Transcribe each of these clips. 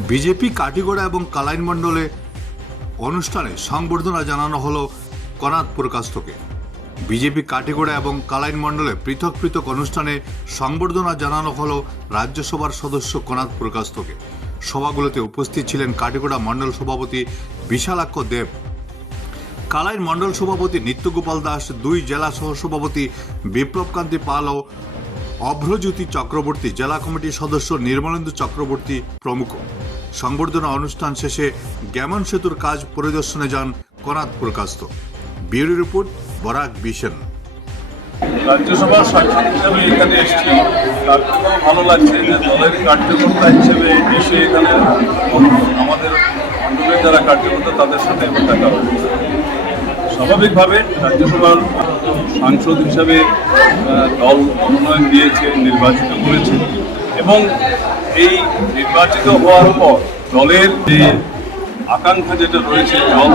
BJP Katigorah এবং কালাইন মণ্ডলে অনুষ্ঠানে সংবর্ধনা জানানো হলো কনাথ পুরকাস্তকে। বিজেপি কাটিগড়া এবং কালাইন মণ্ডলে পৃথক পৃথক অনুষ্ঠানে সংবর্ধনা জানানো হলো রাজ্যসভার সদস্য কনাথ পুরকাস্তকে। সভাগুলোতে উপস্থিত ছিলেন কাটিগড়া মণ্ডল সভাপতি বিশালাক্ষ দেব, কালাইন মণ্ডল সভাপতি নিত্যগোপাল দাস, দুই জেলা সহসভাপতি বিপ্লবকান্তি পাল ও অভ্রজ্যোতি চক্রবর্তী, জেলা কমিটির সদস্য নির্মলেন্দু চক্রবর্তী প্রমুখ। সংবর্ধনা অনুষ্ঠান শেষে গ্যামন সেতুর কাজ পরিদর্শনে যান কনাথ পুরকাস্ত। ব্যুরো রিপোর্ট, বরাক বিশন। রাজ্যসভার সাংসদ হিসেবে এখানে এসেছি, তার থেকেও ভালো লাগছে যে দলের কার্যকর্তা হিসেবে এসে এখানে আমাদের মণ্ডলের যারা কার্যকর্তা তাদের সাথে এবার দেখা হচ্ছে। স্বাভাবিকভাবে রাজ্যসভার সাংসদ হিসাবে দল মনোনয়ন দিয়েছে, নির্বাচিত করেছে এবং এই নির্বাচিত হওয়ার পর দলের যে আকাঙ্ক্ষা যেটা রয়েছে, দল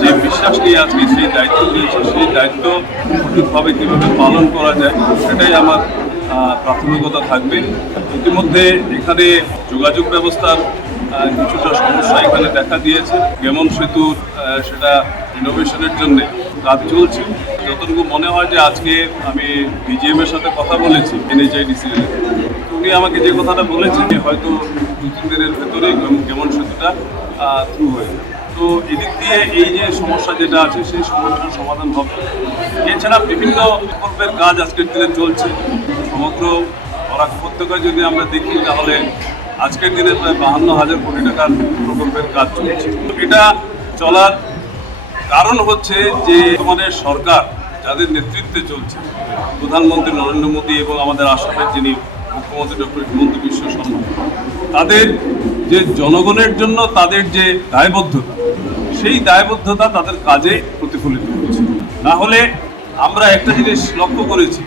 যে বিশ্বাস নিয়ে আজকে সেই দায়িত্ব নিয়েছে, সেই দায়িত্ব সঠিকভাবে কীভাবে পালন করা যায় সেটাই আমার প্রাথমিকতা থাকবে। ইতিমধ্যে এখানে যোগাযোগ ব্যবস্থার কিছুটা সমস্যা এখানে দেখা দিয়েছে। গ্যামন সেতু সেটা রিনোভেশনের জন্য কাজ চলছে। যতটুকু মনে হয় যে আজকে আমি বিজিএমের সাথে কথা বলেছি NHIDC, উনি আমাকে যে কথাটা বলেছেন যে হয়তো 2-3 দিনের ভেতরেই গ্যামন সেতুটা থ্রু হয়ে যাবে। তো এদিক দিয়ে এই যে সমস্যা যেটা আছে সেই সমস্যার সমাধান হবে। এছাড়া বিভিন্ন প্রকল্পের কাজ আজকের দিনে চলছে। সমগ্র বরাক উপত্যকায় যদি আমরা দেখি তাহলে আজকের দিনে প্রায় 52,000 কোটি টাকার প্রকল্পের কাজ চলছে। এটা চলার কারণ হচ্ছে যে আমাদের সরকার যাদের নেতৃত্বে চলছে, প্রধানমন্ত্রী নরেন্দ্র মোদী এবং আমাদের আসামের যিনি মুখ্যমন্ত্রী ডক্টর হিমন্ত বিশ্ব শর্মা, তাদের যে জনগণের জন্য তাদের যে দায়বদ্ধতা, সেই দায়বদ্ধতা তাদের কাজে প্রতিফলিত হচ্ছে। তাহলে আমরা একটা জিনিস লক্ষ্য করেছি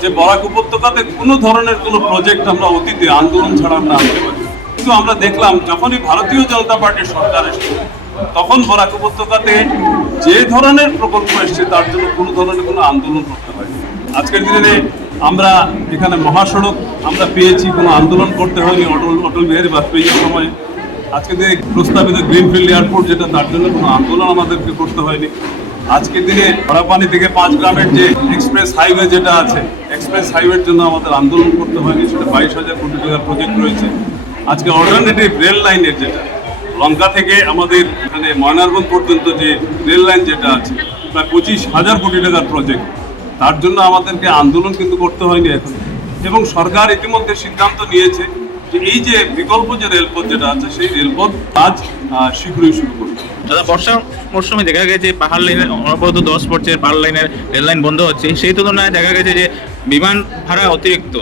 যে বরাক উপত্যকাতে কোনো ধরনের কোনো প্রজেক্ট আমরা অতীতে আন্দোলন ছাড়া আমরা আনতে পারি, কিন্তু আমরা দেখলাম যখনই ভারতীয় জনতা পার্টির সরকার এসেছে তখন বরাক উপত্যকাতে যে ধরনের প্রকল্প এসছে তার জন্য কোনো ধরনের কোনো আন্দোলন করতে হয়। আজকের দিনে আমরা এখানে মহাসড়ক আমরা পেয়েছি, কোনো আন্দোলন করতে হয়নি। অটল বিহারী বাজপেয়ীর সময় আজকের দিনে প্রস্তাবিত গ্রিনফিল্ড এয়ারপোর্ট যেটা, তার জন্য কোনো আন্দোলন আমাদেরকে করতে হয়নি। আজকের দিনে খড়াপানি থেকে 5 গ্রামের যে এক্সপ্রেস হাইওয়ে যেটা আছে, এক্সপ্রেস হাইওয়ের জন্য আমাদের আন্দোলন করতে হয়নি, সেটা 22,000 কোটি টাকার প্রজেক্ট রয়েছে। আজকে অল্টারনেটিভ রেল লাইনের যেটা লঙ্কা থেকে আমাদের এখানে ময়নারগঞ্জ পর্যন্ত যে রেল লাইন যেটা আছে, প্রায় 25,000 কোটি টাকার প্রজেক্ট, তার জন্য আমাদেরকে আন্দোলন কিন্তু করতে হয়নি এখন। এবং সরকার ইতিমধ্যে সিদ্ধান্ত নিয়েছে যে এই যে বিকল্প যে রেলপথ যেটা আছে সেই রেলপথ কাজ শীঘ্রই শুরু করবে। দাদা, বর্ষা মরশুমে দেখা গেছে পাহাড় লাইনের অনবরত 10 পর্যায়ের পাহাড় লাইনের রেল লাইন বন্ধ হচ্ছে, সেই তুলনায় দেখা গেছে যে বিমান ভাড়া অতিরিক্ত,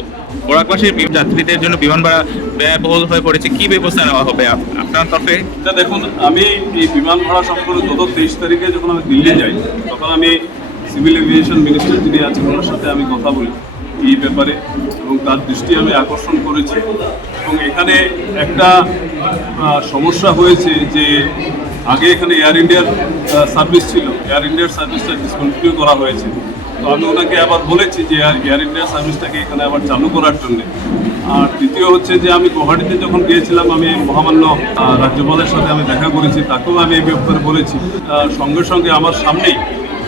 বরাকবাসীর যাত্রীদের জন্য বিমান ভাড়া ব্যয়বহুল হয়ে পড়েছে। কি ব্যবস্থা নেওয়া হবে আপনার তরফে? দেখুন, আমি এই বিমান ভাড়া সম্পর্কে গত 23 তারিখে যখন আমি দিল্লি যাই তখন আমি সিভিল এভিয়েশন মিনিস্টার যিনি আছেন ওনার সাথে আমি কথা বলি এই ব্যাপারে এবং তার দৃষ্টি আমি আকর্ষণ করেছি। এবং এখানে একটা সমস্যা হয়েছে যে আগে এখানে এয়ার ইন্ডিয়ার সার্ভিস ছিল, এয়ার ইন্ডিয়ার সার্ভিসটা ডিসকন্টিনিউ করা হয়েছে। তো আমি ওনাকে আবার বলেছি যে এয়ার ইন্ডিয়ার সার্ভিসটাকে এখানে আবার চালু করার জন্যে। আর দ্বিতীয় হচ্ছে যে আমি গুয়াহাটিতে যখন গিয়েছিলাম আমি মহামান্য রাজ্যপালের সাথে আমি দেখা করেছি, তাকেও আমি এই ব্যাপারে বলেছি। সঙ্গে সঙ্গে আমার সামনেই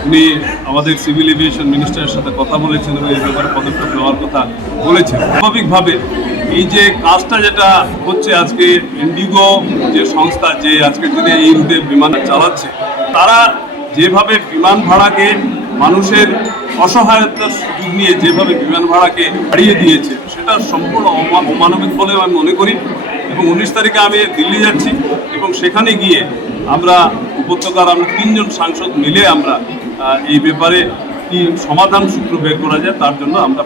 উনি আমাদের সিভিল এভিয়েশন মিনিস্টারের সাথে কথা বলেছেন এবং এই ব্যাপারে পদক্ষেপ নেওয়ার কথা বলেছেন। স্বাভাবিকভাবে এই যে কাজটা যেটা হচ্ছে আজকে ইন্ডিগো যে সংস্থা যে আজকের দিনে এই রুটে বিমান চালাচ্ছে, তারা যেভাবে বিমান ভাড়াকে মানুষের অসহায়তার সুযোগ নিয়ে যেভাবে বিমান ভাড়াকে বাড়িয়ে দিয়েছে সেটা সম্পূর্ণ অমানবিক বলে আমি মনে করি। এবং 19 তারিখে আমি দিল্লি যাচ্ছি এবং সেখানে গিয়ে আমরা উপত্যকার 3জন সাংসদ মিলে আমরা এই ব্যাপারে কি সমাধান সূত্র বের করা যায় তার জন্য আমরা